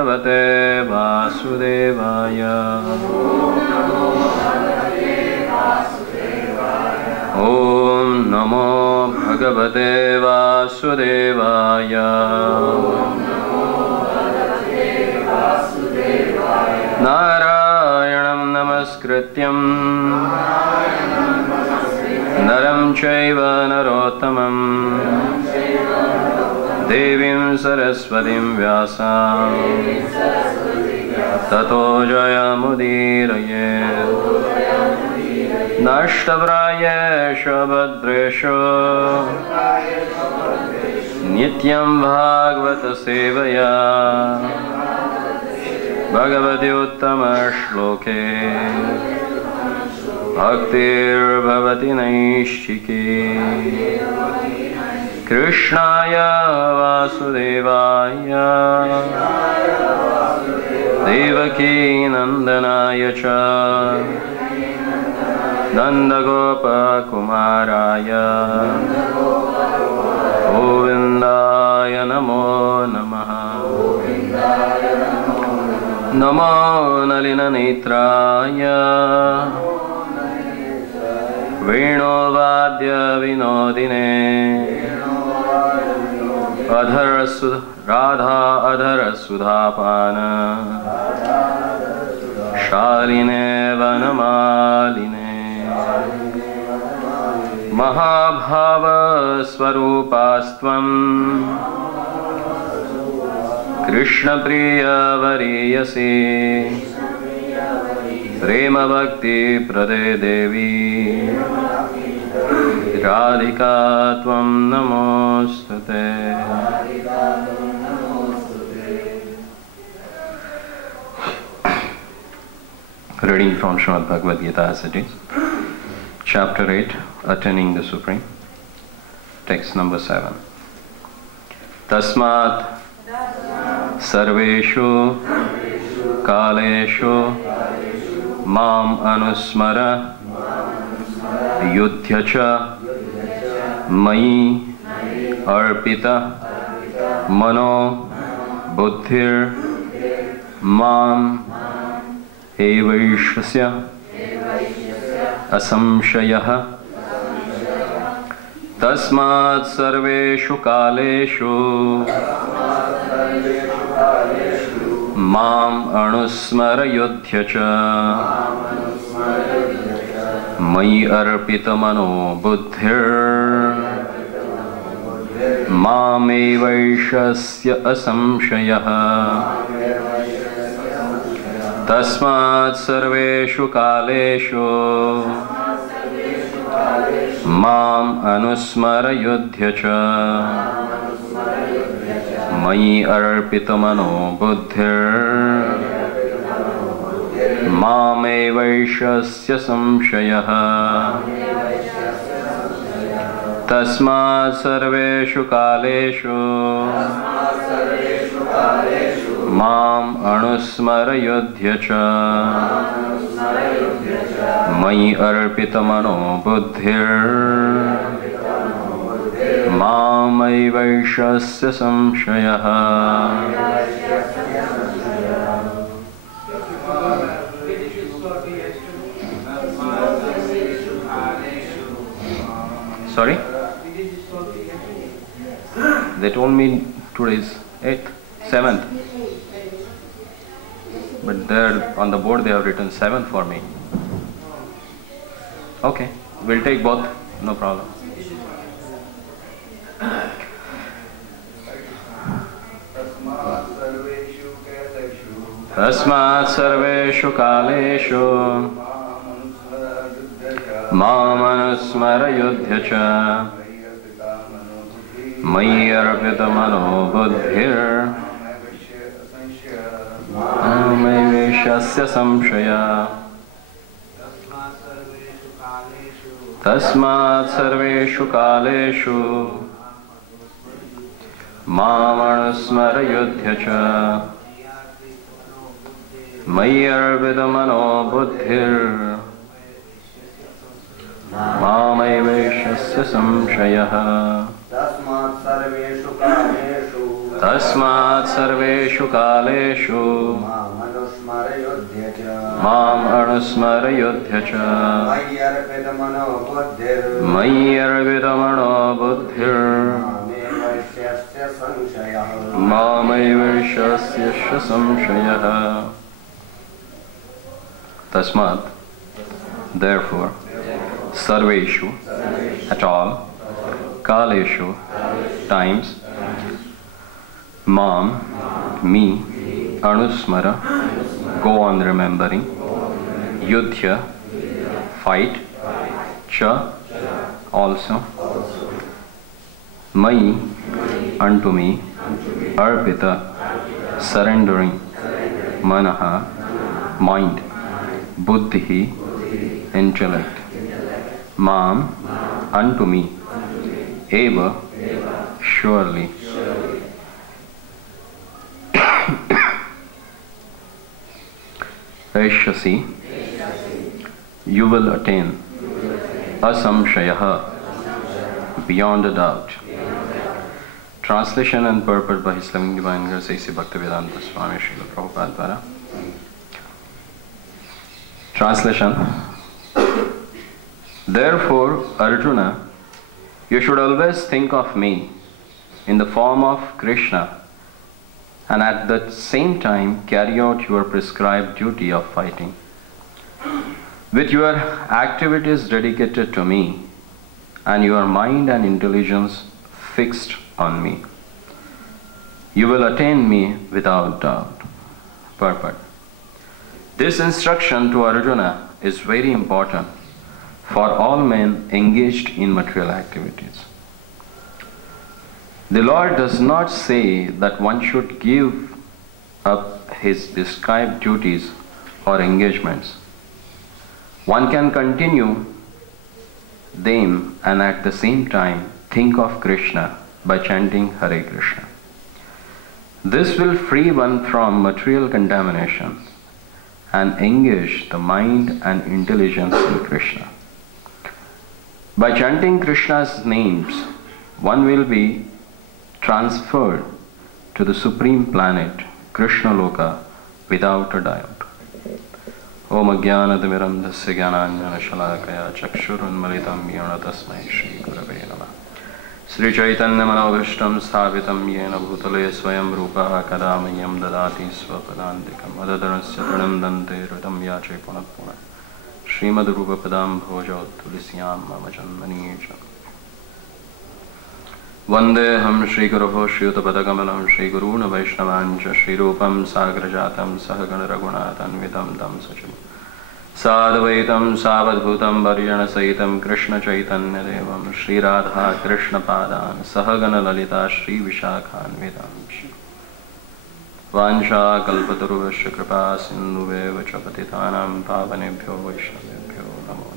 भगवते वासुदेवाय। ॐ नमो भगवते वासुदेवाय। नारायणं नमस्कृत्यं नरं चैव नरोत्तमं देवीं सरस्वतीं व्यासं ततो जयमुदीरयेत्। नष्टप्रायेषु भद्रेषु नित्यं भागवत सेवया भगवति उत्तमश्लोके भक्तिर्भवति नैष्ठिकी। कृष्णाय वासुदेवाय देवकी नन्दनाय च नन्दगोपकुमाराय गोविन्दाय नमो नमः। नमो नलिननेत्राय वेणुवाद्यविनोदिने राधा अधरसुधापान शालिने वनमालिने महाभावस्वरूपास्त्वं कृष्णप्रियवरीयसी प्रेमभक्तिप्रदे देवी राधिका त्वं नमोस्तुते। Reading from Srimad Bhagavad Gita as it is, Chapter 8, Attaining the Supreme, Text number 7. Tasmat Sarveshu Kaleshu Mam Anusmara Yudhyacha Mai Arpita Mano Buddhir Mam Evaishasya Asamshayah. Tasmat Sarveshu Kaleshu Mam Anusmara Yudhyacha Mai Arpita Mano Buddhir Mam Evaishasya Asamshayah. Tasmat Sarveshu Kaleshu Mam Anusmara Yudhyacha Mai Arpita Mano Buddhir Mam Evaishasya Samshayah. Tasmat Sarveshu Kaleshu Mam Anusmara Yudhyacha Mai Arpita Mano Buddhir Mam Evaishasya Samshayah. Sorry? They told me today's 8th, 7th. But there on the board they have written 7th for me. Okay, we'll take both, no problem. Tasmat Sarveshu Kaleshu Mam Anusmara Yudhyacha Mai Arpita Mano Buddhir Mam Evaishasya Samshaya. Tasmat Sarveshu Kaleshu Mam Anusmara Yudhyacha Mai Arpita Mano Buddhir Mam Evaishasya Samshayah. Tasmat Sarveshu Kaleshu Tasmat sarveshu kaleshu Mam anusmarayodhya cha Mayi arpita mano buddhir Mamaivaishasya samshayah. Tasmat, therefore, sarveshu, at all, kaleshu, times, mam, me, anusmara, go on remembering, yudhya, fight, cha, also, mai, unto me, arpita, surrendering, manaha, mind, buddhi, intellect, mam, unto me, eva, surely, aishasi, you will attain, asamshayah, beyond a doubt. Translation and purport by His Loving Divine Grace A.C. Bhaktivedanta Swami Srila Prabhupada Dwara. Translation. Therefore, Arjuna, you should always think of me in the form of Krishna and at the same time carry out your prescribed duty of fighting. With your activities dedicated to me and your mind and intelligence fixed on me, you will attain me without doubt. Purport. This instruction to Arjuna is very important for all men engaged in material activities. The Lord does not say that one should give up his prescribed duties or engagements. One can continue them and at the same time think of Krishna by chanting Hare Krishna. This will free one from material contamination and engage the mind and intelligence in Krishna. By chanting Krishna's names, one will be transferred to the supreme planet, Krishna Loka, without a doubt. Om Ajnanatimirandhasya Jnananjana Shalakaya Chakshurunmalitam Yena Tasmai Shri Gurave Namah. Sri Chaitanya Manobhishtam Sthapitam Yena Bhutale Swayam Rupa Kadamayam Dadati Swapadantikam Adadarasya Pranandante Radam Yache Punapuna Srimad Rupa Padam Bhojo Tulisyam Mama Janmani Vandeham Shri Guru Shriyuta Padakamalam Shri Guruna Vaishnavancha Shri Rupam Sagrajatam Sahagana Raghunathan Vidam Dam Sacham Sadvaitam Savadbhutam Varjana Saitam Krishna Chaitanya Devam Shri Radha Krishna Padan Sahagana Lalita Shri Vishakhan Vedam Vansha Kalpataruvasya Kripa Sindhuve Vachapatitanam Pavanebhyo Vaishnavebhyo Namo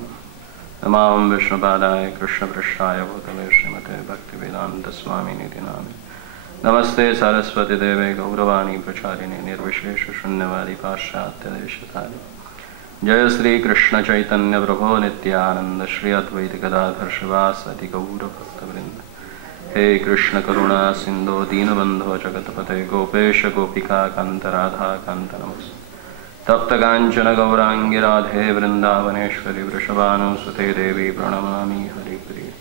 Namam Vishnupadaya Krishna Prasthaya Bhutale Srimate Bhaktivedanta Swami Niti Name Namaste Saraswati Deve Gauravani Pracharini Nirvishesha Shunyavadi Paschatya Deshatari Jaya Sri Krishna Chaitanya Prabhu Nityananda Shri Advaita Gadadhar Shivasati Gaura Bhakta Vrinda He Krishna Karuna Sindho Deenabandho Jagatapate Gopesha Gopika Kanta Radha Kanta Namas Tapta Ganchana Gaurangi Radhe Vrindavaneshwari Vrishabhanu Sute Devi Pranamami Hari Priya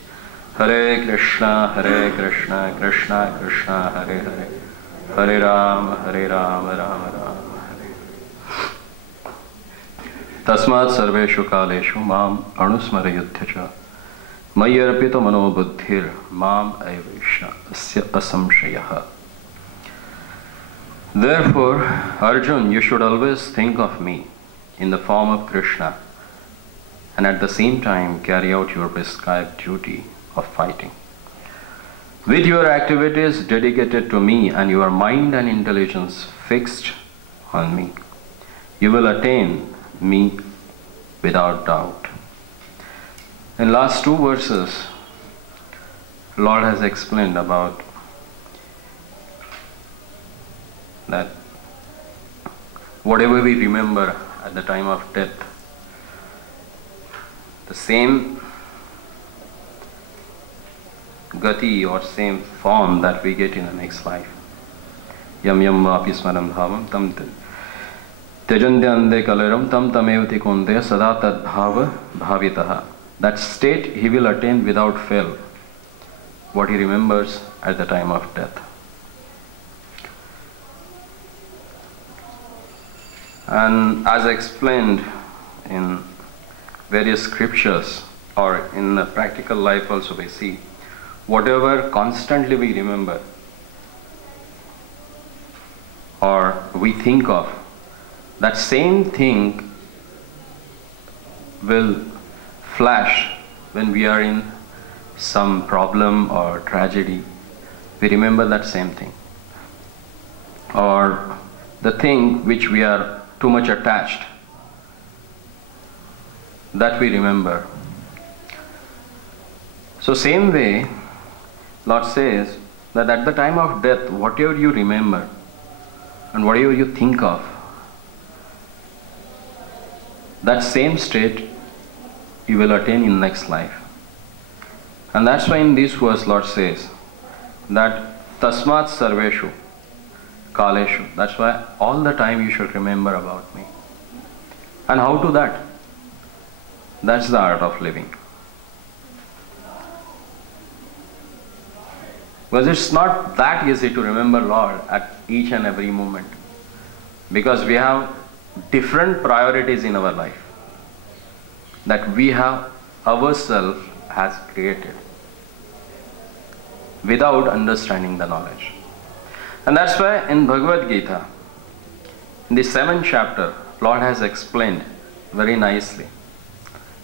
Hare Krishna Krishna Krishna Hare Hare Hare Rama Rama Rama Tasmat sarveshu kaleshu mam anusmarayodhya cha mayi arpita mano buddhir mam aivaisha asya asamshayah. Therefore, Arjun, you should always think of me in the form of Krishna and at the same time carry out your prescribed duty of fighting. With your activities dedicated to me and your mind and intelligence fixed on me, you will attain me without doubt. In last two verses, Lord has explained about that whatever we remember at the time of death, the same gati or same form that we get in the next life, Yam yam vapi smaram bhavam tam Tejandhyande kalaram tam tamevati kunde sada tad bhava bhavitaha. That state he will attain without fail, what he remembers at the time of death. And as explained in various scriptures or in the practical life also we see, whatever constantly we remember or we think of, that same thing will flash when we are in some problem or tragedy. We remember that same thing. Or the thing which we are too much attached, that we remember. So same way, Lord says that at the time of death, whatever you remember and whatever you think of, that same state you will attain in next life. And that's why in this verse Lord says that tasmat sarveshu kaleshu. That's why all the time you should remember about me. And how to that? That's the art of living. Because it's not that easy to remember Lord at each and every moment. Because we have different priorities in our life that we have ourselves has created without understanding the knowledge. And that's why in Bhagavad Gita, in the 7th chapter, Lord has explained very nicely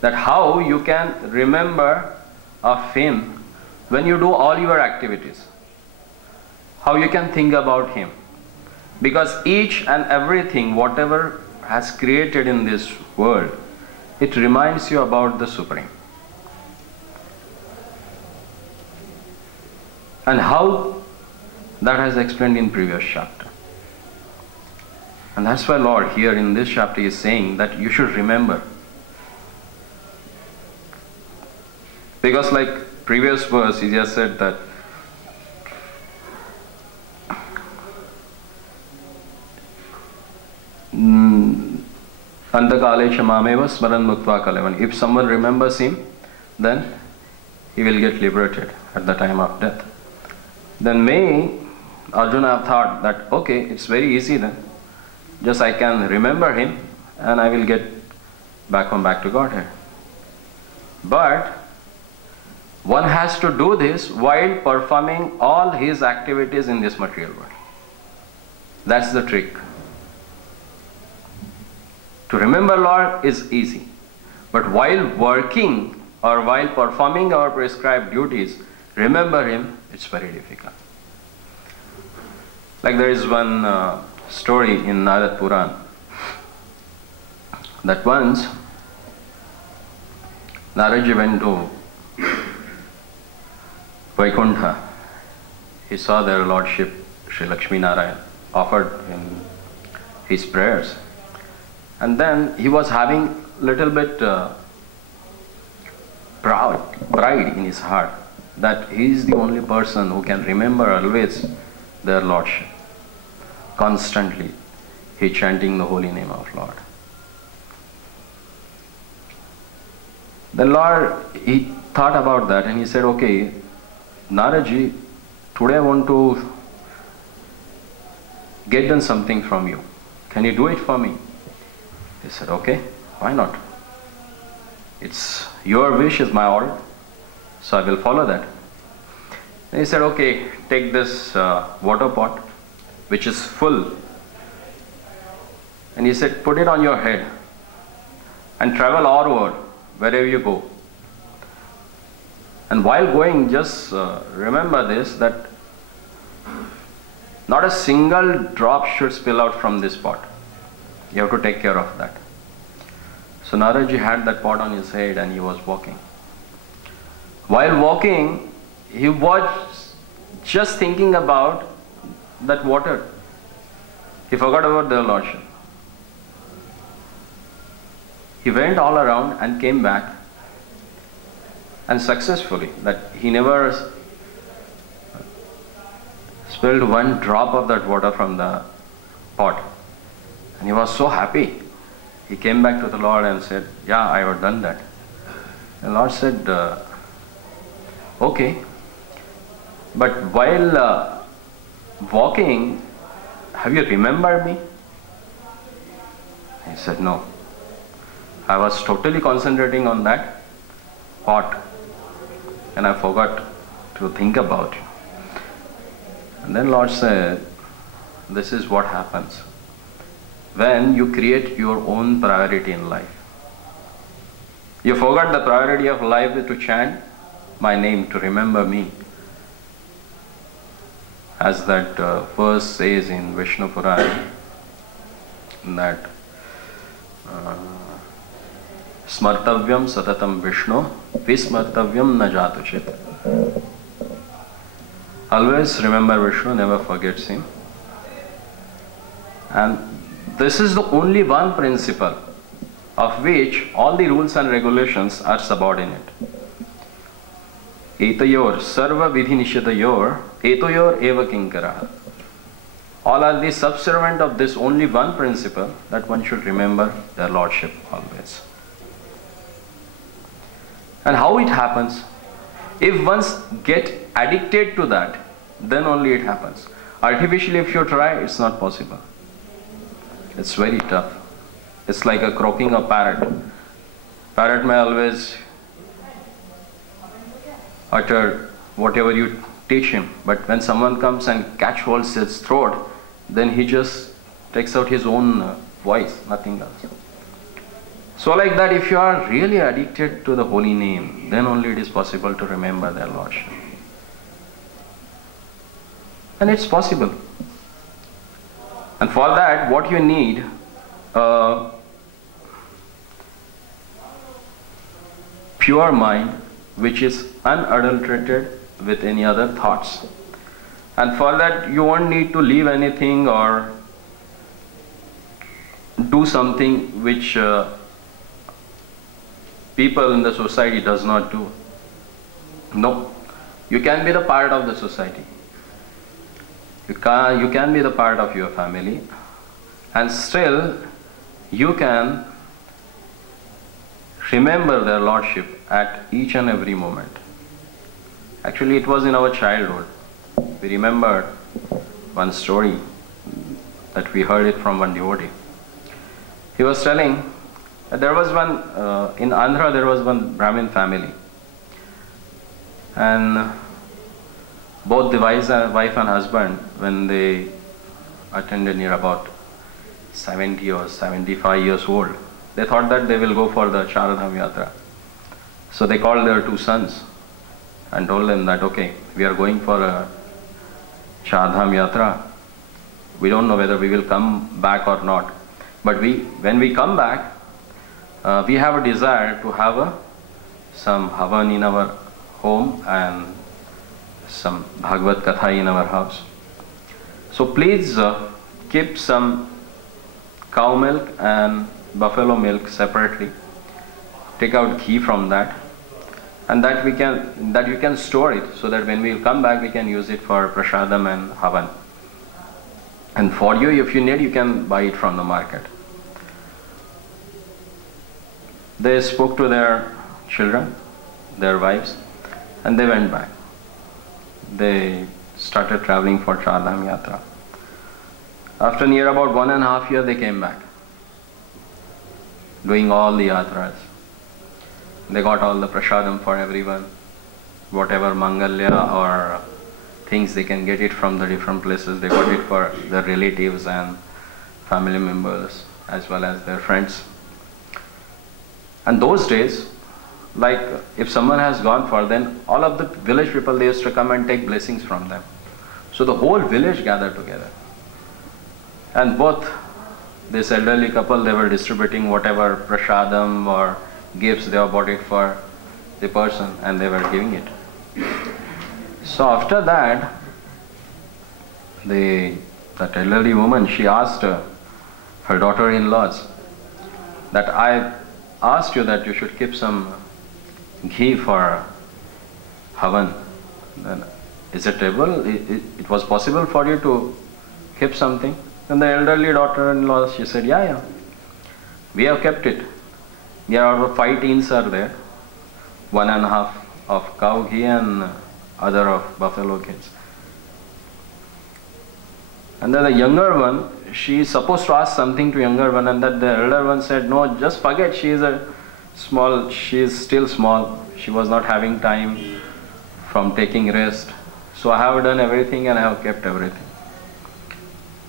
that how you can remember of Him when you do all your activities. How you can think about Him. Because each and everything, whatever has created in this world, it reminds you about the Supreme. And how that has explained in previous chapter. And that's why Lord here in this chapter is saying that you should remember. Because like previous verse, he just said that Andakale Shamameva Smaran Muktva Kalevan. If someone remembers him, then he will get liberated at the time of death. Then may Arjuna have thought that, okay, it's very easy then. Just I can remember him and I will get back to Godhead. But one has to do this while performing all his activities in this material world. That's the trick. To remember Lord is easy. But while working or while performing our prescribed duties, remember Him, it's very difficult. Like there is one story in Narad Puran that once Naradji went to Vaikuntha. He saw their Lordship Sri Lakshmi Narayan offered him his prayers. And then he was having little bit pride in his heart that he is the only person who can remember always their Lordship. Constantly he chanting the holy name of Lord. The Lord, he thought about that and he said, okay, Naradji, today I want to get done something from you. Can you do it for me? He said, okay, why not? It's your wish is my order, so I will follow that. Then he said, okay, take this water pot, which is full. And he said, put it on your head and travel all over, wherever you go. And while going, just remember this, that not a single drop should spill out from this pot. You have to take care of that. So Naradji had that pot on his head and he was walking. While walking, he was just thinking about that water. He forgot about their Lordship. He went all around and came back, and successfully, that he never spilled one drop of that water from the pot. And he was so happy. He came back to the Lord and said, yeah, I have done that. The Lord said, okay. But while walking, have you remembered me? He said, no. I was totally concentrating on that pot and I forgot to think about you. And then Lord said, this is what happens when you create your own priority in life. You forgot the priority of life is to chant my name, to remember me. As that verse says in Vishnu Purana, that Smartavyam Satatam Vishnu Vismartavyam na Jatuchit. Always remember Vishnu, never forgets him. And this is the only one principle of which all the rules and regulations are subordinate. Etayor sarva vidhi nishadayor etoyor eva kinkara. All are the subservient of this only one principle, that one should remember their Lordship always. And how it happens? If once get addicted to that, then only it happens. Artificially, if you try, it's not possible. It's very tough. It's like a croaking a parrot. Parrot may always utter whatever you teach him, but when someone comes and catch holds his throat, then he just takes out his own voice, nothing else. So like that, if you are really addicted to the holy name, then only it is possible to remember their Lordship. And it's possible. And for that, what you need, pure mind, which is unadulterated with any other thoughts. And for that, you won't need to leave anything or do something which people in the society does not do. No, you can be the part of the society. You can be the part of your family, and still you can remember their Lordship at each and every moment. Actually, it was in our childhood. We remembered one story that we heard it from one devotee. He was telling that there was one, in Andhra there was one Brahmin family, and both the wife and husband, when they attended near about 70 or 75 years old, they thought that they will go for the Charadham Yatra. So they called their two sons and told them that, okay, we are going for a Charadham Yatra. We don't know whether we will come back or not. But when we come back, we have a desire to have some Havan in our home and some Bhagavad Katha in our house. So please keep some cow milk and buffalo milk separately. Take out ghee from that, and that you can store it so that when we come back we can use it for prasadam and havan. And for you, if you need, you can buy it from the market. They spoke to their children, their wives, and they went back. They started traveling for Charadham Yatra. After near about 1.5 years, they came back, doing all the yatras. They got all the prasadam for everyone, whatever mangalya or things they can get it from the different places. They got it for their relatives and family members as well as their friends. And those days, like if someone has gone for, then all of the village people, they used to come and take blessings from them. So the whole village gathered together. And both this elderly couple, they were distributing whatever prasadam or gifts they have bought it for the person, and they were giving it. So after that, that elderly woman, she asked her daughter-in-laws that I asked you that you should keep some ghee for Havan. Then is it able? It was possible for you to keep something? And the elderly daughter-in-law, she said, yeah, we have kept it. There are 5 teens are there, 1.5 of cow ghee and other of buffalo kids. And then the younger one, she is supposed to ask something to younger one, and that the elder one said, no, just forget, she is still small. She was not having time from taking rest. So I have done everything and I have kept everything.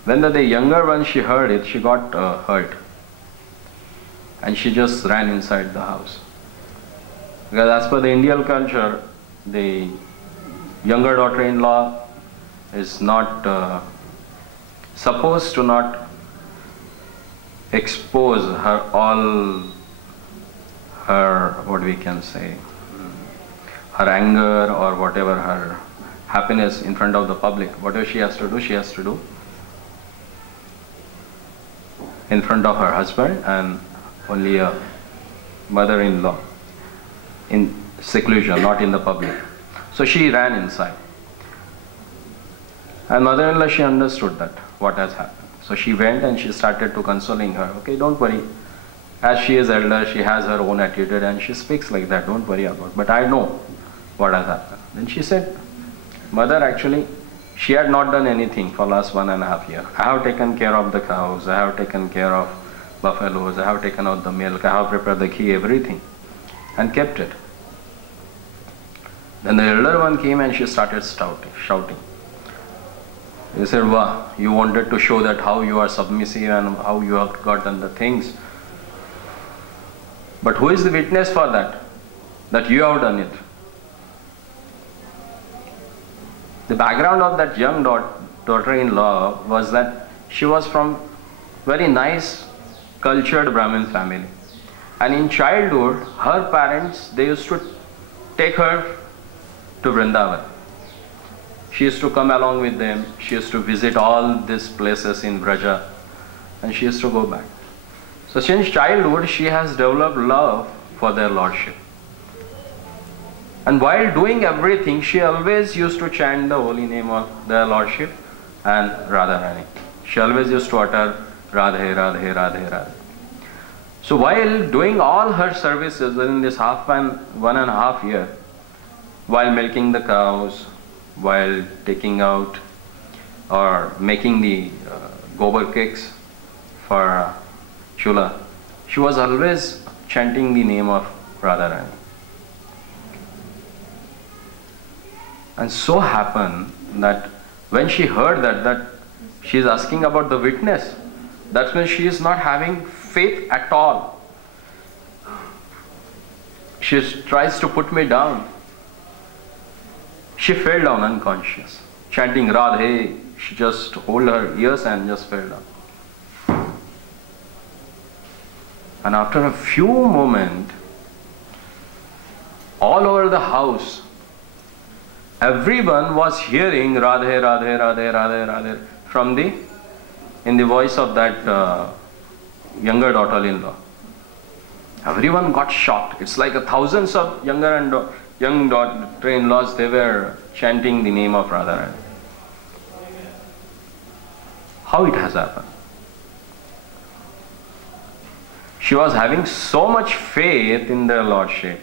When the younger one, she heard it, she got hurt. And she just ran inside the house. Because as per the Indian culture, the younger daughter-in-law is not supposed to not expose what we can say, her anger or whatever, her happiness in front of the public. Whatever she has to do in front of her husband and only a mother-in-law in seclusion, not in the public. So she ran inside. And mother-in-law, she understood that, what has happened. So she went and she started to consoling her. Okay, don't worry. As she is elder, she has her own attitude and she speaks like that. Don't worry about it. But I know what has happened. Then she said, mother, actually, she had not done anything for last 1.5 years. I have taken care of the cows. I have taken care of buffaloes. I have taken out the milk. I have prepared the ghee, everything, and kept it. Then the elder one came and she started shouting. He said, wow, you wanted to show that how you are submissive and how you have gotten the things. But who is the witness for that? That you have done it. The background of that young daughter-in-law was that she was from very nice, cultured Brahmin family. And in childhood, her parents, they used to take her to Vrindavan. She used to come along with them. She used to visit all these places in Braja. And she used to go back. So since childhood, she has developed love for their lordship. And while doing everything, she always used to chant the holy name of their lordship and Radharani. She always used to utter Radhe, Radhe, Radhe, Radhe. So while doing all her services within this 1.5 year, while milking the cows, while taking out or making the gobar cakes for Chula, she was always chanting the name of Radharani. And so happened that when she heard that she is asking about the witness, that means she is not having faith at all. She tries to put me down. She fell down unconscious, chanting Radhe. She just hold her ears and just fell down. And after a few moments, all over the house, everyone was hearing Radhe, Radhe, Radhe, Radhe, Radhe in the voice of that younger daughter-in-law. Everyone got shocked. It's like thousands of young daughter-in-laws, they were chanting the name of Radharani. How it has happened? She was having so much faith in their lordship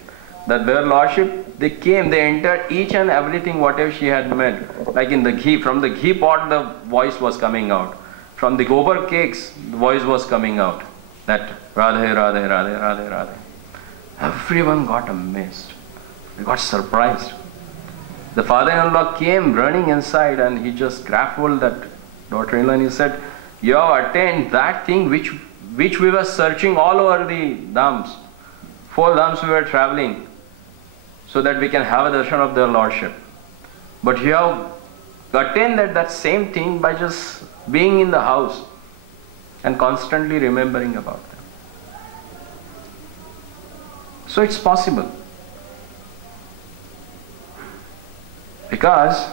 that their lordship, they entered each and everything whatever she had made. Like in the ghee, from the ghee pot the voice was coming out. From the gobar cakes, the voice was coming out. That Radhe, Radhe, Radhe, Radhe, Radhe. Everyone got amazed. They got surprised. The father-in-law came running inside and he just grappled that daughter-in-law and he said, you have attained that thing which we were searching all over the dhams. 4 dhams we were traveling so that we can have a darshan of their lordship. But you have attained that same thing by just being in the house and constantly remembering about them. So it's possible. Because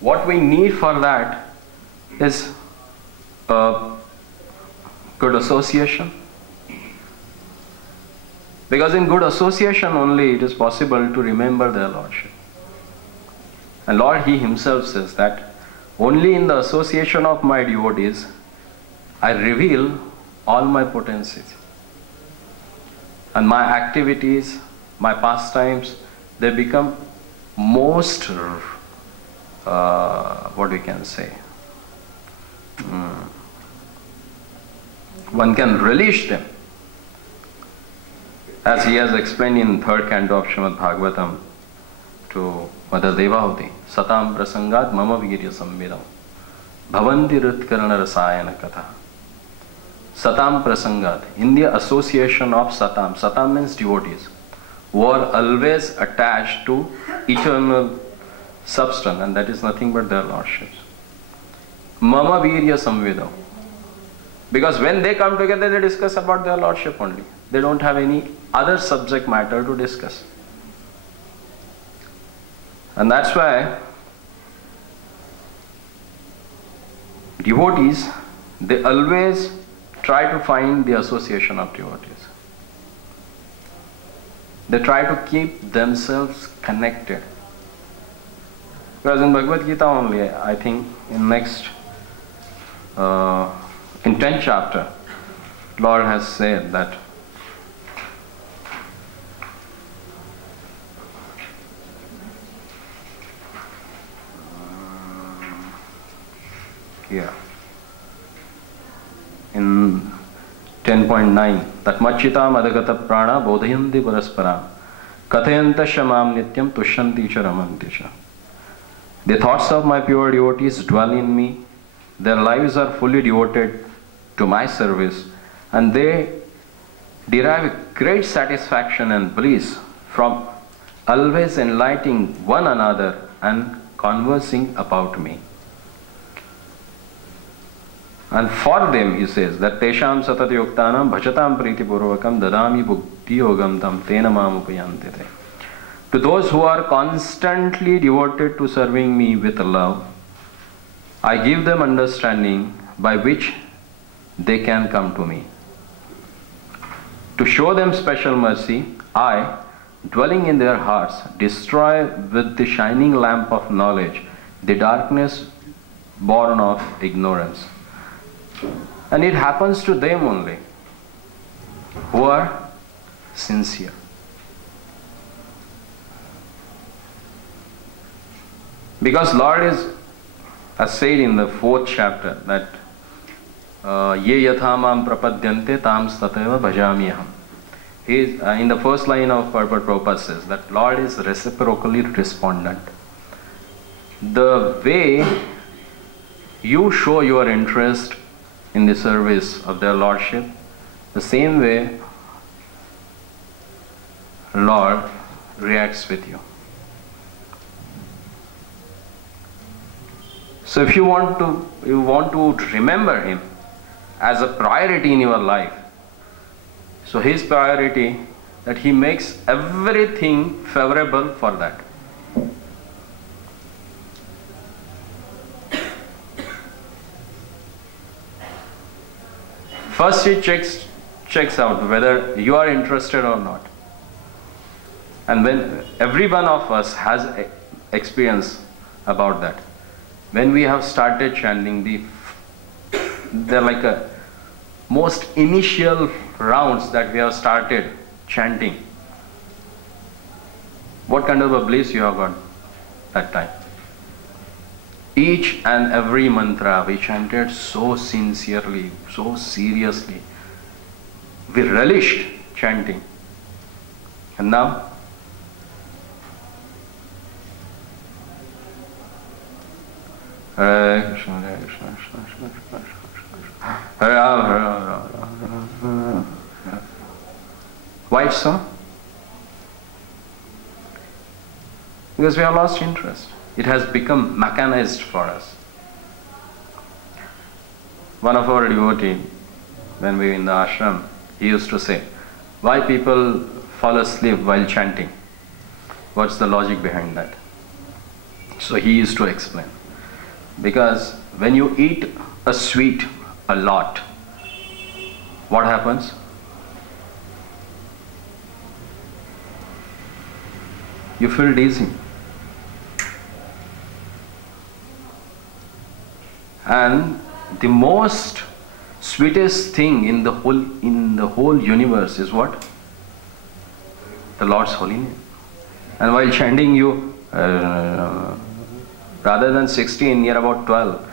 what we need for that is a good association. Because in good association only it is possible to remember their lordship. And Lord, He Himself says that only in the association of my devotees I reveal all my potencies. And my activities, my pastimes, they become most, what we can say, one can relish them. As he has explained in third canto of Srimad Bhagavatam to Mother Devahuti, Satam prasangat mama virya samvidam bhavanti ritkarana rasayana katha. Satam prasangat, in the association of Satam, Satam means devotees, who are always attached to eternal substance, and that is nothing but their lordships. Mama virya samvedam. Because when they come together, they discuss about their lordship only. They don't have any other subject matter to discuss. And that's why devotees, they always try to find the association of devotees. They try to keep themselves connected. Because in Bhagavad Gita only, I think in next, in 10th chapter, Lord has said that in 10.9, that machitam adagata prana bodhayanti parasparam kathayanta shamam nityam tushyanti cha ramanti cha. The thoughts of my pure devotees dwell in me. Their lives are fully devoted to my service, and they derive great satisfaction and bliss from always enlightening one another and conversing about me. And for them, he says, that tesham satat yuktanam bhajatam priti purvakam dadami bhukti yogam tam tena mam upayantite. To those who are constantly devoted to serving me with love, I give them understanding by which they can come to me. To show them special mercy, I, dwelling in their hearts, destroy with the shining lamp of knowledge the darkness born of ignorance. And it happens to them only who are sincere. Because Lord is, as said in the 4th chapter, that ye yathamam prapadyante tam stateva bhajamyaham. He is, in the first line of Purport Prabhupada says that Lord is reciprocally respondent. The way you show your interest in the service of their Lordship, the same way Lord reacts with you. So if you want to remember Him as a priority in your life, so His priority, that He makes everything favorable for that. First He checks out whether you are interested or not. And when every one of us has experience about that. When we have started chanting, they're like a most initial rounds that we have started chanting. What kind of a bliss you have got that time? Each and every mantra we chanted so sincerely, so seriously. We relished chanting. And now, Hare Krishna, Hare Krishna, Krishna Krishna, Krishna Krishna, Hare Rama, Hare Rama, Rama Rama. Why so? Because we have lost interest. It has become mechanized for us. One of our devotees, when we were in the ashram, he used to say, why people fall asleep while chanting? What's the logic behind that? So he used to explain. Because when you eat a sweet a lot, what happens? You feel dizzy. And the most sweetest thing in the whole universe is what? The Lord's holy name. And while chanting, you rather than 16, near about 12,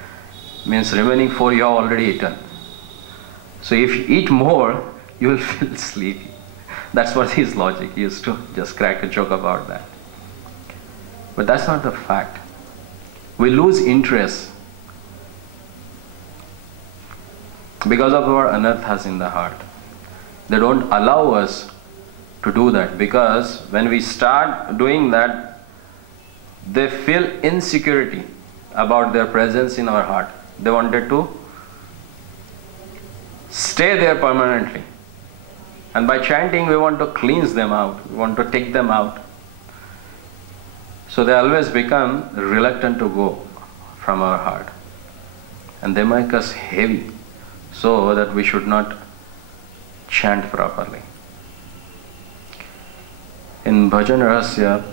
means remaining 4 you have already eaten. So if you eat more, you will feel sleepy. That's what his logic. He used to just crack a joke about that. But that's not the fact. We lose interest because of our anarthas in the heart. They don't allow us to do that, because when we start doing that, they feel insecurity about their presence in our heart. They wanted to stay there permanently. And by chanting, we want to cleanse them out. We want to take them out. So they always become reluctant to go from our heart. And they make us heavy so that we should not chant properly. In Bhajan Rahasya,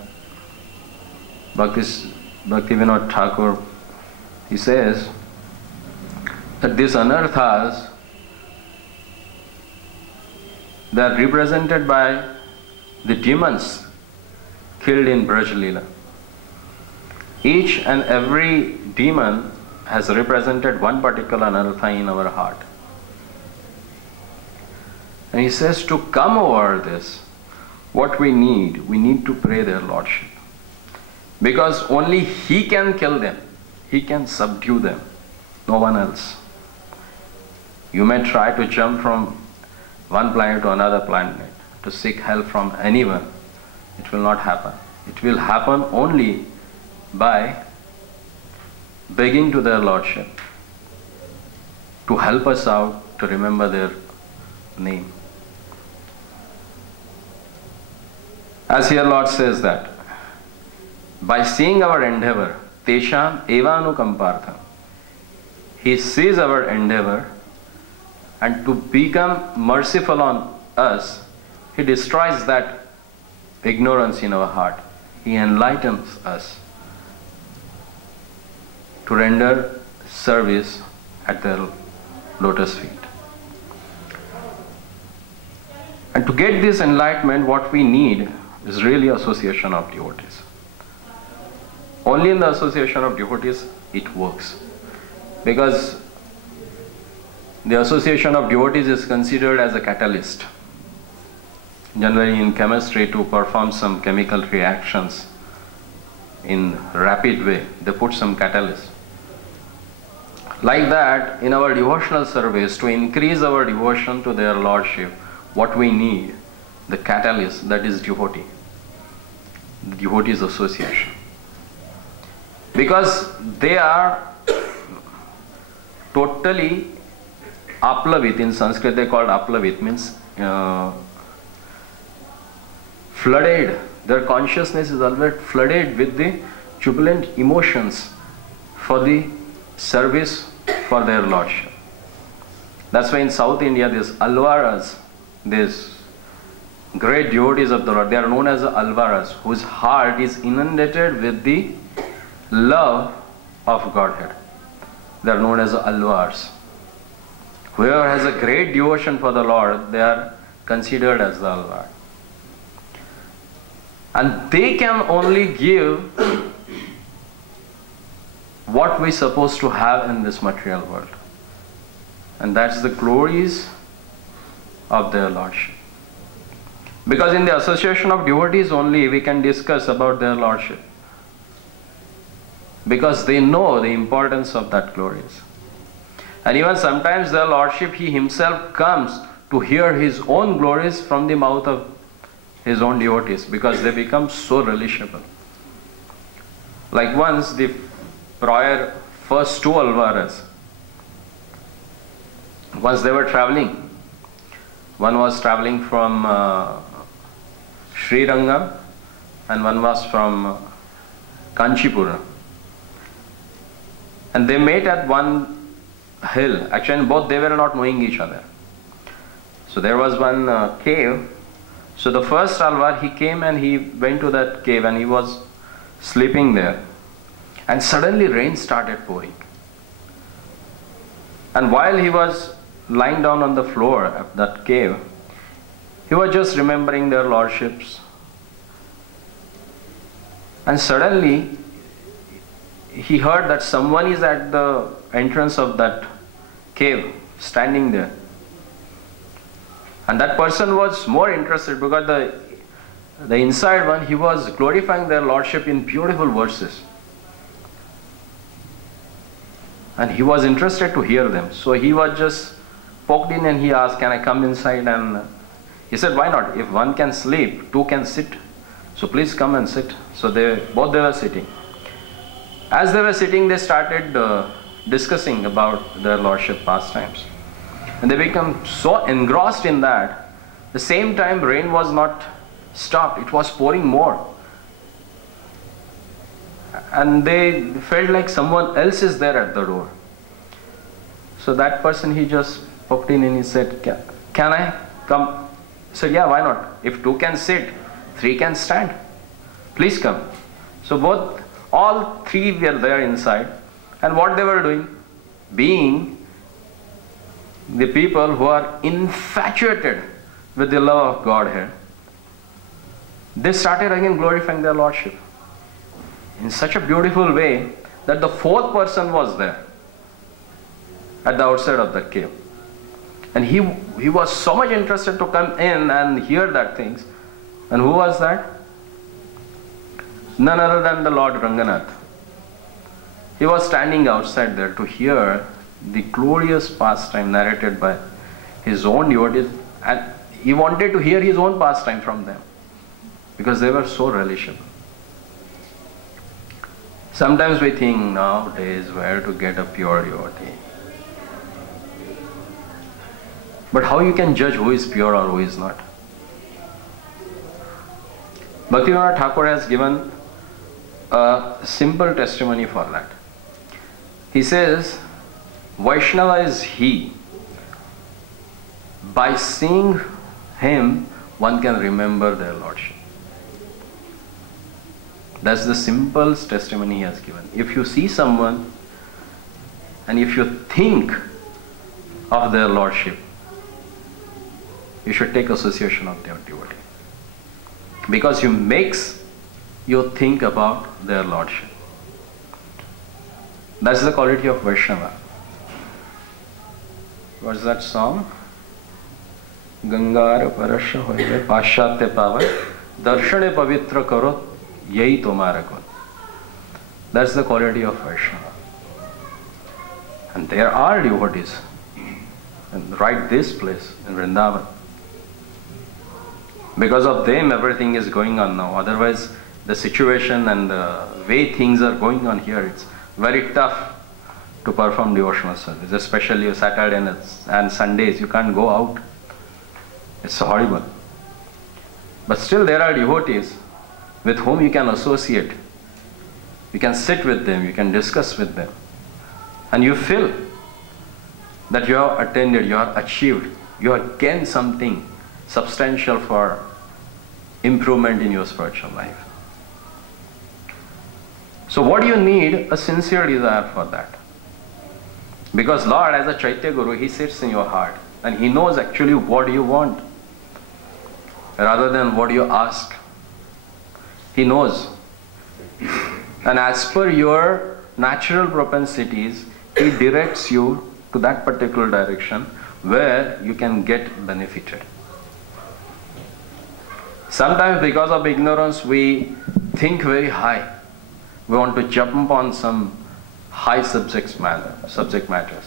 Bhaktivinoda Thakur, he says that these anarthas, they are represented by the demons killed in Braj Leela. Each and every demon has represented one particular anartha in our heart. And he says to come over this, what we need to pray their Lordship. Because only He can kill them. He can subdue them. No one else. You may try to jump from one planet to another planet to seek help from anyone. It will not happen. It will happen only by begging to their Lordship to help us out to remember their name. As here Lord says that, by seeing our endeavor, Tesham evanukampartham, He sees our endeavor, and to become merciful on us, He destroys that ignorance in our heart. He enlightens us to render service at their lotus feet. And to get this enlightenment, what we need is really association of devotees. Only in the association of devotees it works. Because the association of devotees is considered as a catalyst. Generally in chemistry, to perform some chemical reactions in rapid way, they put some catalyst. Like that, in our devotional service, to increase our devotion to their Lordship, what we need, the catalyst, that is devotee. The devotees association. Because they are totally aplavit. In Sanskrit they called aplavit, means flooded. Their consciousness is always flooded with the jubilant emotions for the service for their Lordship. That's why in South India, these Alvaras, these great devotees of the Lord, they are known as Alvaras, whose heart is inundated with the love of Godhead. They are known as Alvars. Whoever has a great devotion for the Lord, they are considered as the Alvar. And they can only give what we're supposed to have in this material world. And that's the glories of their Lordship. Because in the association of devotees only we can discuss about their Lordship. Because they know the importance of that glories. And even sometimes their Lordship, He Himself comes to hear His own glories from the mouth of His own devotees, because they become so relishable. Like once the prior first two Alvaras, once they were traveling, one was traveling from Sri Rangam and one was from Kanchipura. And they met at one hill. Actually, both they were not knowing each other. So there was one cave. So the first Alvar, he came and he went to that cave and he was sleeping there. And suddenly rain started pouring. And while he was lying down on the floor of that cave, he was just remembering their lordships. And suddenly, he heard that someone is at the entrance of that cave, standing there. And that person was more interested because the inside one, he was glorifying their lordship in beautiful verses. And he was interested to hear them. So he was just poked in and he asked, can I come inside? And he said, why not? If one can sleep, two can sit. So please come and sit. So both they were sitting. As they were sitting, they started discussing about their lordship pastimes. And they became so engrossed in that. At the same time, rain was not stopped. It was pouring more. And they felt like someone else is there at the door. So that person, he just poked in and he said, can I come? He said, yeah, why not? If two can sit, three can stand. Please come. So all three were there inside. And what they were doing? Being the people who are infatuated with the love of God here, they started again glorifying their lordship in such a beautiful way that the fourth person was there at the outside of that cave. And he was so much interested to come in and hear that things. And who was that? None other than the Lord Ranganath. He was standing outside there to hear the glorious pastime narrated by his own devotees, and he wanted to hear his own pastime from them because they were so relishable. Sometimes we think nowadays where to get a pure devotee. But how you can judge who is pure or who is not? Bhaktivinoda Thakur has given a simple testimony for that. He says, Vaishnava is he. By seeing him, one can remember their lordship. That's the simplest testimony he has given. If you see someone and if you think of their lordship, you should take association of their devotee. Because he makes you think about their lordship. That's the quality of Vaishnava. What's that song? Gangar parasya hoye paschatya pavan darshane pavitra karo yahi tumhara gun. That's the quality of Vaishnava. And there are devotees and right this place in Vrindavan. Because of them everything is going on now. Otherwise the situation and the way things are going on here, it's very tough to perform devotional service, especially Saturday and Sundays. You can't go out. It's horrible. But still there are devotees with whom you can associate. You can sit with them, you can discuss with them. And you feel that you have attained, you have achieved, you have gained something substantial for improvement in your spiritual life. So what do you need? A sincere desire for that. Because Lord, as a Chaitya Guru, He sits in your heart and He knows actually what you want rather than what you ask. He knows. And as per your natural propensities, He directs you to that particular direction where you can get benefited. Sometimes because of ignorance we think very high. We want to jump on some high subject matters.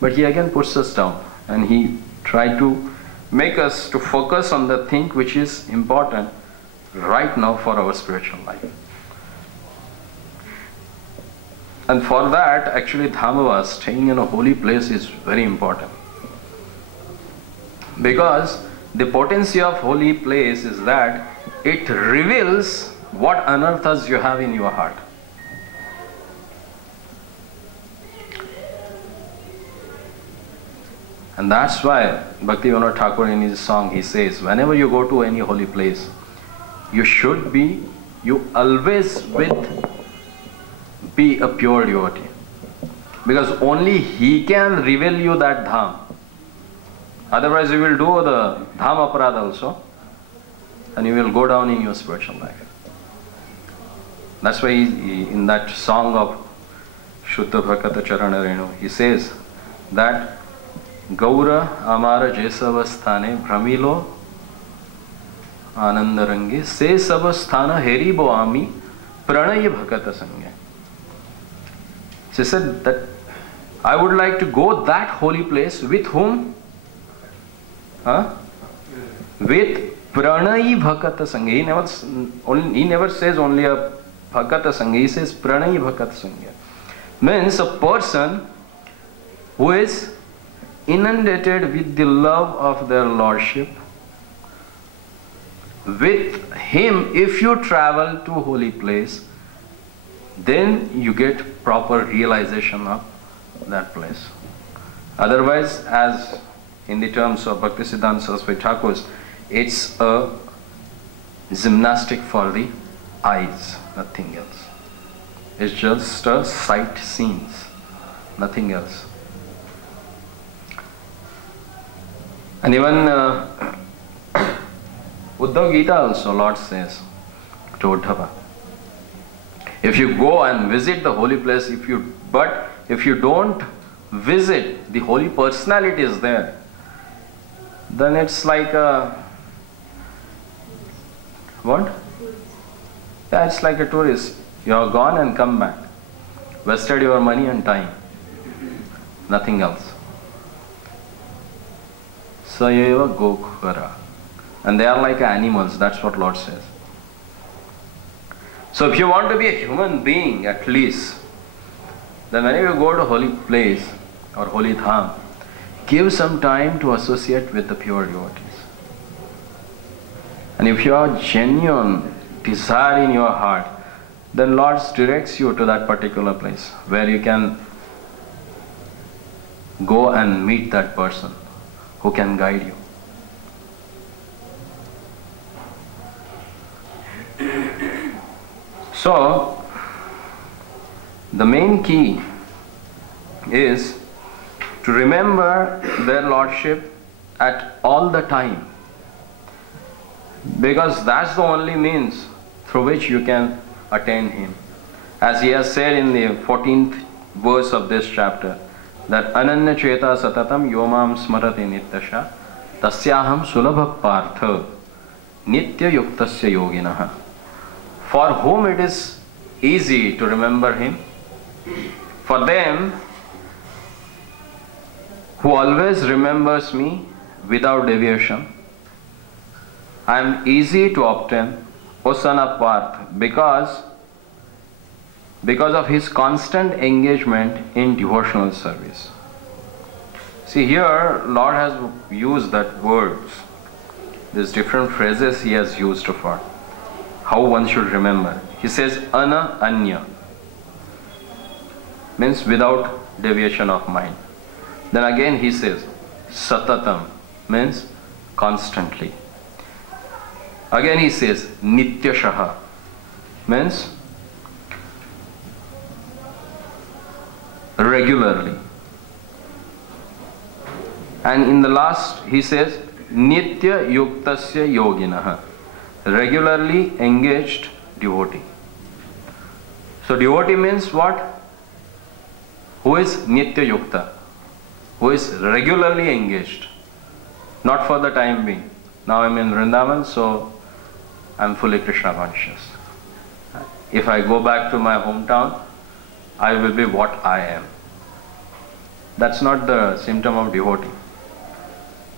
But He again puts us down and He tries to make us to focus on the thing which is important right now for our spiritual life. And for that, actually Dhamava, staying in a holy place, is very important. Because the potency of holy place is that it reveals what anarthas you have in your heart. And that's why Bhaktivinoda Thakur in his song, he says, whenever you go to any holy place, you always be a pure devotee. Because only He can reveal you that dham. Otherwise you will do the dham aparad also, and you will go down in your spiritual life. That's why in that song of Shuddha Bhakata Charana Renu, he says that Gaura Amara Jesavasthane Brahmilo Anandarange Se Savasthana Heribo Ami Pranay Bhakata Sangye. She said that I would like to go that holy place with whom? With Pranay Bhakata Sangye. He never says only a Bhakata Sangye, he says Pranay Bhakata Sangye. Means a person who is inundated with the love of their Lordship. With him, if you travel to holy place, then you get proper realization of that place. Otherwise, as in the terms of Bhaktisiddhanta Saraswati Thakur's, it's a gymnastic for the eyes, nothing else. It's just a sight scenes, nothing else. And even Uddhav Gita also, Lord says to Uddhava, if you go and visit the holy place, but if you don't visit the holy personalities there, then it's like a what? Yeah, it's like a tourist. You are gone and come back. Wasted your money and time. Nothing else. Sayeva Gokhara. And they are like animals, that's what Lord says. So if you want to be a human being at least, then when you go to holy place or holy dham, give some time to associate with the pure devotees. And if you have genuine desire in your heart, then Lord directs you to that particular place where you can go and meet that person who can guide you. So, the main key is to remember their Lordship at all the time, because that's the only means through which you can attain Him. As He has said in the 14th verse of this chapter, that Ananya Cheta Satatam Yomam Smarati Nityasha Tasyaham Sulabha Partha Nitya Yuktasya Yoginaha. For whom it is easy to remember Him, for them who always remembers me without deviation, I am easy to obtain Osana Parth because of his constant engagement in devotional service. See, here Lord has used that words, these different phrases He has used for how one should remember. He says Ana Anya, means without deviation of mind. Then again He says Satatam, means constantly. Again He says Nityashaha, means regularly. And in the last He says Nitya Yuktasya Yoginaha, regularly engaged devotee. So devotee means what? Who is Nitya Yukta, who is regularly engaged, not for the time being. Now I'm in Vrindavan, so I'm fully Krishna conscious. If I go back to my hometown, I will be what I am. That's not the symptom of devotee.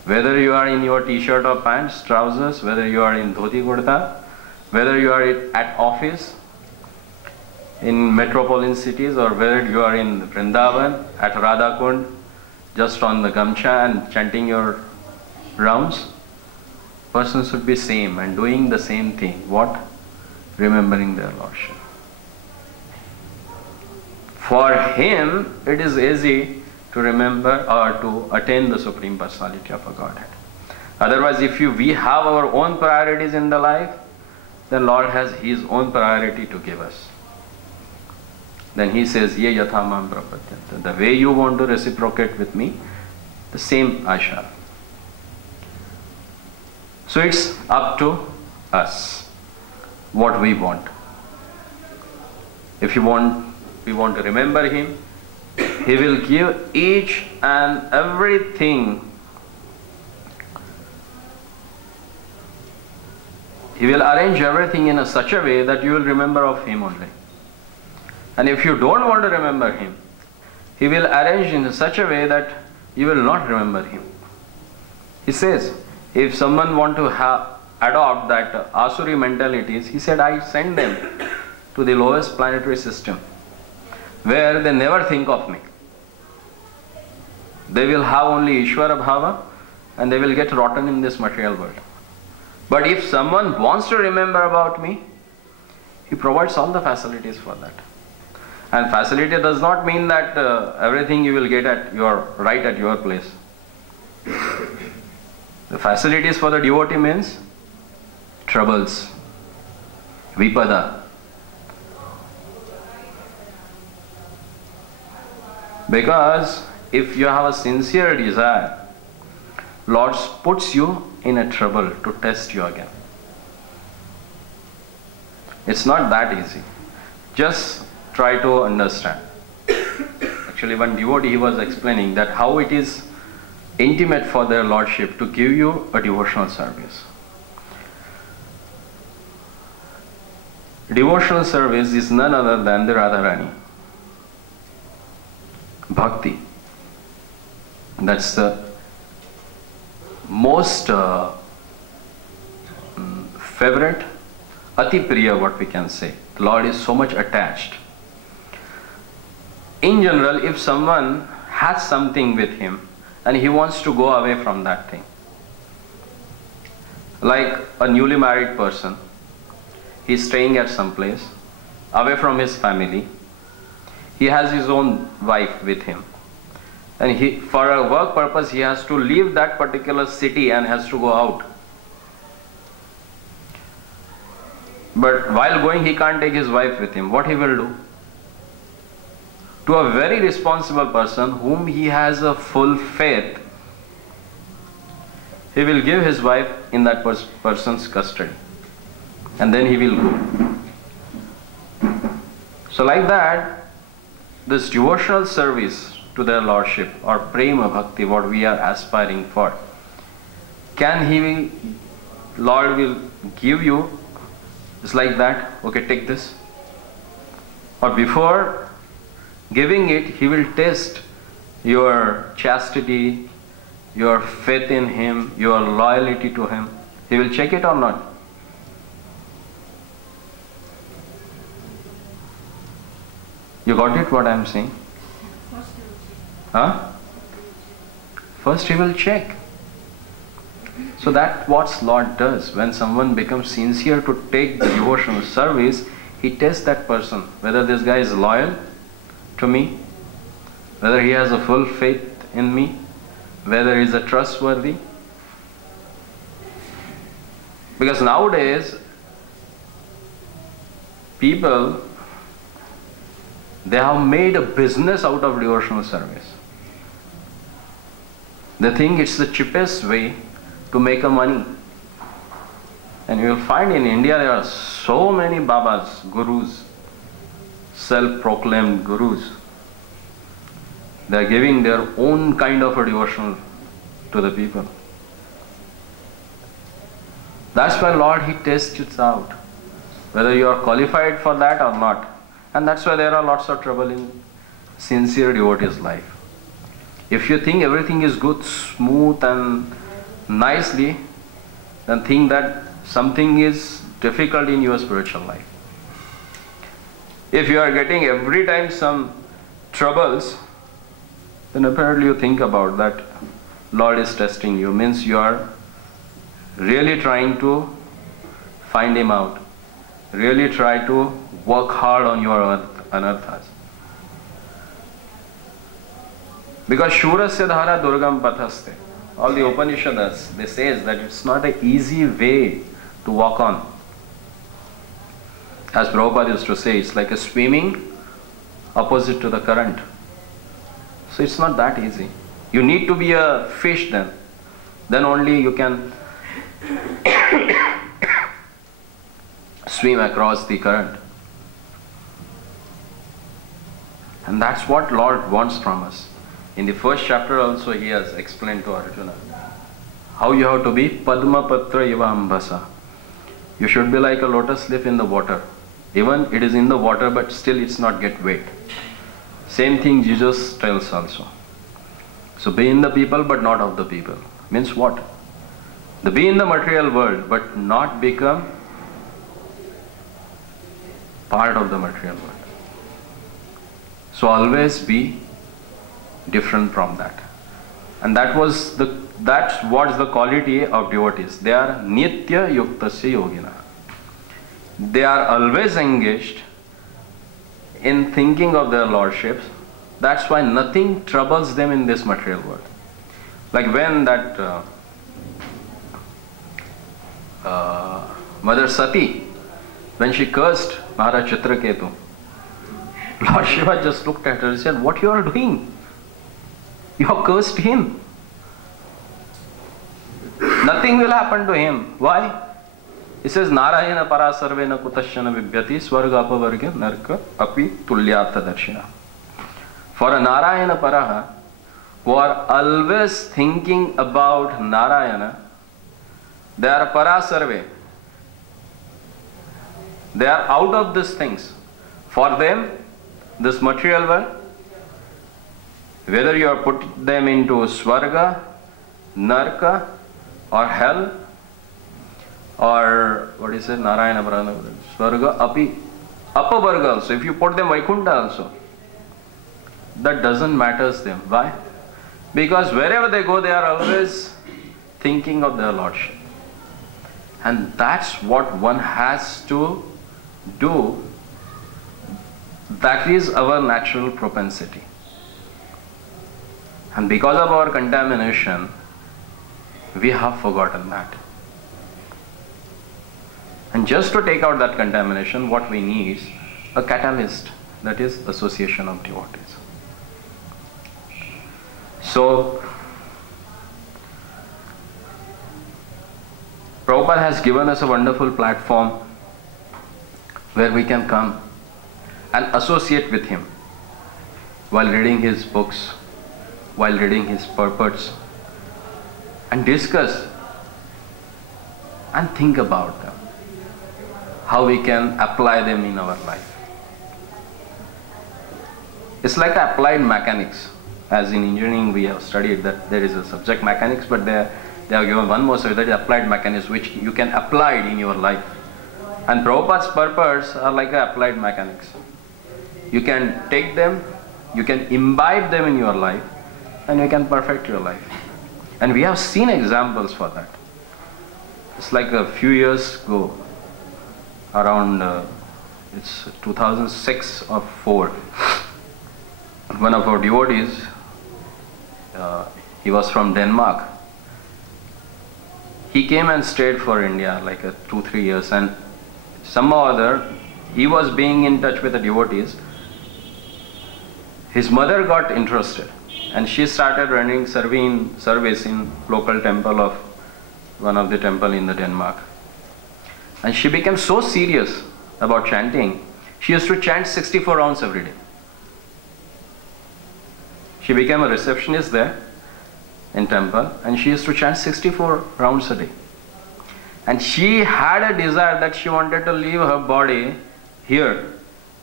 Whether you are in your t-shirt or pants, trousers, whether you are in dhoti kurta, whether you are at office, in metropolitan cities, or whether you are in Vrindavan, at Radhakund, just on the gamcha and chanting your rounds, person should be same and doing the same thing. What? Remembering their Lordship. For him, it is easy to remember or to attain the Supreme Personality of a Godhead. Otherwise, if we have our own priorities in the life, then Lord has His own priority to give us. Then he says, Ye yatha mam prapadyante. The way you want to reciprocate with me, the same I shall. So it's up to us what we want. If we want to remember him, he will give each and everything. He will arrange everything in such a way that you will remember of him only. And if you don't want to remember him, he will arrange in such a way that you will not remember him. He says, if someone want to adopt that Asuri mentalities, he said, I send them to the lowest planetary system, where they never think of me. They will have only Ishvara Bhava, and they will get rotten in this material world. But if someone wants to remember about me, he provides all the facilities for that. And facility does not mean that everything you will get at your place. The facilities for the devotee means troubles, vipada. Because if you have a sincere desire, Lord puts you in a trouble to test you again. It's not that easy. Just try to understand. Actually, one devotee, he was explaining that how it is intimate for their Lordship to give you a devotional service. Devotional service is none other than the Radharani. Bhakti. That's the most favorite, ati priya, what we can say. The Lord is so much attached. In general, if someone has something with him and he wants to go away from that thing, like a newly married person, he is staying at some place, away from his family, he has his own wife with him, and for a work purpose he has to leave that particular city and has to go out. But while going, he can't take his wife with him. What he will do? To a very responsible person whom he has a full faith, he will give his wife in that person's custody, and then he will go. So like that, this devotional service to their Lordship, or prema bhakti, what we are aspiring for, Lord will give you, it's like that, okay, take this. Or before giving it, he will test your chastity, your faith in him, your loyalty to him. He will check it or not. You got it what I am saying? Huh? First he will check. So that's what Lord does. When someone becomes sincere to take the devotional service, he tests that person, whether this guy is loyal to me, whether he has a full faith in me, whether he is a trustworthy. Because nowadays, people, they have made a business out of devotional service. They think it's the cheapest way to make a money. And you will find in India there are so many Babas, gurus, self-proclaimed gurus. They are giving their own kind of a devotional to the people. That's why Lord, he tests it out, whether you are qualified for that or not. And that's why there are lots of trouble in sincere devotee's life. If you think everything is good, smooth and nicely, then think that something is difficult in your spiritual life. If you are getting every time some troubles, then apparently you think about that Lord is testing you, means you are really trying to find him out, really try to work hard on your anarthas. Because Shurasya dhara durgam pathaste. All the Upanishads, they say that it's not an easy way to walk on. As Prabhupada used to say, it's like a swimming opposite to the current. So it's not that easy. You need to be a fish then. Then only you can swim across the current. And that's what Lord wants from us. In the first chapter also he has explained to Arjuna how you have to be Padma Patra Iva Ambasa. You should be like a lotus leaf in the water. Even it is in the water, but still it's not get wet. Same thing Jesus tells also. So be in the people but not of the people. Means what? The be in the material world but not become part of the material world. So always be different from that. And that's what's the quality of devotees. They are Nitya Yuktasya Yogina. They are always engaged in thinking of their lordships. That's why nothing troubles them in this material world. Like when that Mother Sati, when she cursed Maharaj Chitraketu, Lord Shiva just looked at her and said, what you are doing? You have cursed him. Nothing will happen to him. Why? He says, Narayana para sarvena kutashana vibhyati swarga apavarga narka api tulyartha darshina. For a Narayana Paraha, who are always thinking about Narayana, they are para sarve. They are out of these things. For them, this material world, whether you are put them into Swarga, Narka, or hell, or what is it, Narayana Prana, Swarga, Api, Apavarga also, if you put them Vaikuntha also, that doesn't matter to them. Why? Because wherever they go, they are always thinking of their Lordship. And that's what one has to do. That is our natural propensity. And because of our contamination, we have forgotten that. And just to take out that contamination, what we need is a catalyst, that is association of devotees. So, Prabhupada has given us a wonderful platform where we can come and associate with him while reading his books, while reading his purports, and discuss and think about them, how we can apply them in our life. It's like applied mechanics. As in engineering we have studied that there is a subject mechanics, but they have given one more subject, that is applied mechanics, which you can apply it in your life. And Prabhupada's purports are like applied mechanics. You can take them, you can imbibe them in your life, and you can perfect your life. And we have seen examples for that. It's like a few years ago, around it's 2006 or 4, one of our devotees, he was from Denmark. He came and stayed for India like 2-3 years, and somehow or other he was being in touch with the devotees. His mother got interested and she started running service in local temple of one of the temple in the Denmark. And she became so serious about chanting, she used to chant 64 rounds every day. She became a receptionist there in temple, and she used to chant 64 rounds a day. And she had a desire that she wanted to leave her body here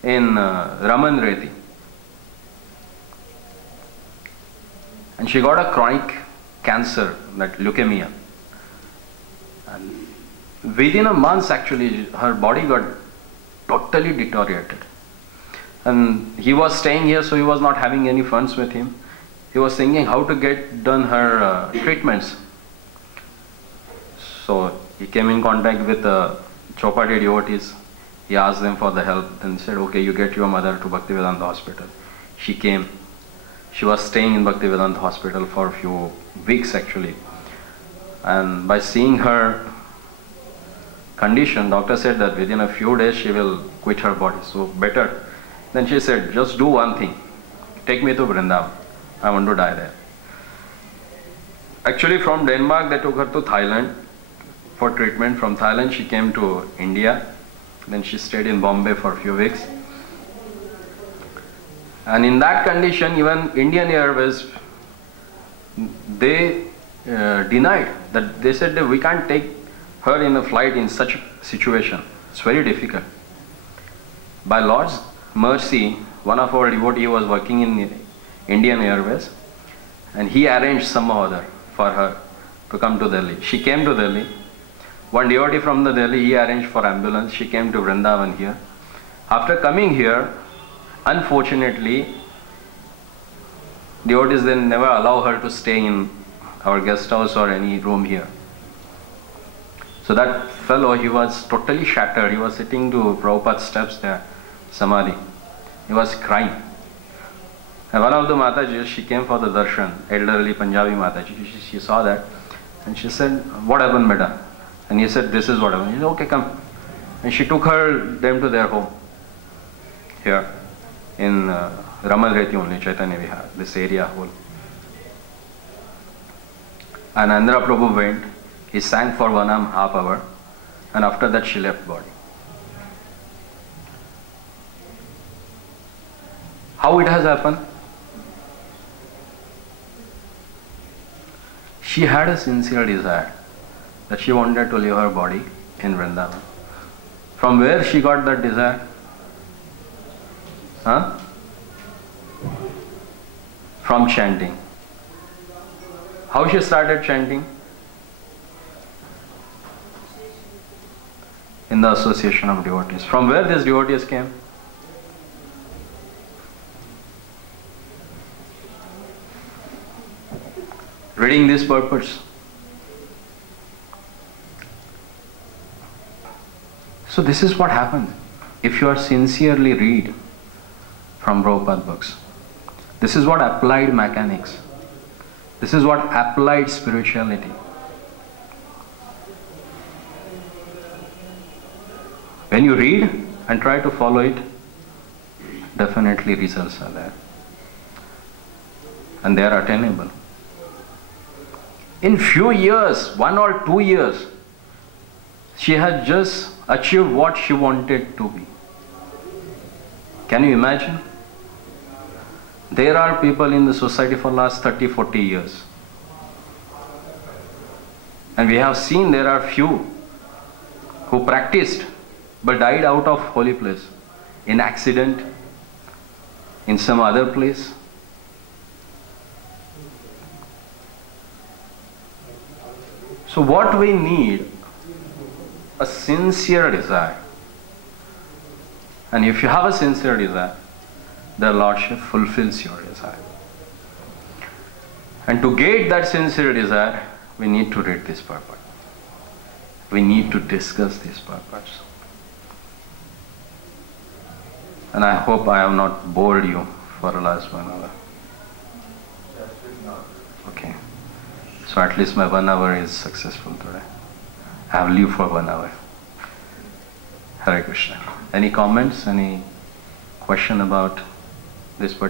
in Raman Reti. And she got a chronic cancer, that leukemia. And within a month actually her body got totally deteriorated. And he was staying here, so he was not having any funds with him. He was thinking how to get done her treatments. So he came in contact with Chopati devotees. He asked them for the help and said, okay, you get your mother to Bhaktivedanta hospital. She came. She was staying in Bhaktivedanta hospital for a few weeks actually. And by seeing her condition, doctor said that within a few days she will quit her body. So better Then she said, just do one thing. Take me to Vrindavan. I want to die there. Actually, from Denmark, they took her to Thailand for treatment. From Thailand, she came to India. Then she stayed in Bombay for a few weeks. And in that condition, even Indian Airways, they denied that. They said that we can't take her in a flight in such a situation. It's very difficult. By Lord's mercy, one of our devotees was working in Indian Airways, and he arranged some other for her to come to Delhi. She came to Delhi. One devotee from the Delhi, he arranged for ambulance. She came to Vrindavan here. After coming here, unfortunately, devotees then never allow her to stay in our guest house or any room here. So that fellow, he was totally shattered. He was sitting to Prabhupada's steps there, Samadhi. He was crying. And one of the Matajis, she came for the darshan, elderly Punjabi Mataji. She saw that and she said, what happened, beta? And he said, this is what happened. He said, okay, come. And she took them to their home here in Ramadreti only, Chaitanya Vihar, this area whole. And Andhra Prabhu went. He sang for 1.5 hours, and after that she left body. How it has happened? She had a sincere desire that she wanted to leave her body in Vrindavan. From where she got that desire? Huh? From chanting. How she started chanting? In the association of devotees. From where these devotees came? Reading these purports. So this is what happens if you are sincerely read from Prabhupada books. This is what applied mechanics. This is what applied spirituality. When you read and try to follow it, definitely results are there. And they are attainable. In few years, 1 or 2 years, she had just achieved what she wanted to be. Can you imagine? There are people in the society for last 30, 40 years. And we have seen there are few who practiced but died out of holy place, in accident, in some other place. So what we need, a sincere desire. And if you have a sincere desire, the Lordship fulfills your desire. And to get that sincere desire, we need to read this purport. We need to discuss these purports. And I hope I have not bored you for the last 1 hour. Okay. So at least my 1 hour is successful today. I have lived for 1 hour. Hare Krishna. Any comments? Any question about this particular?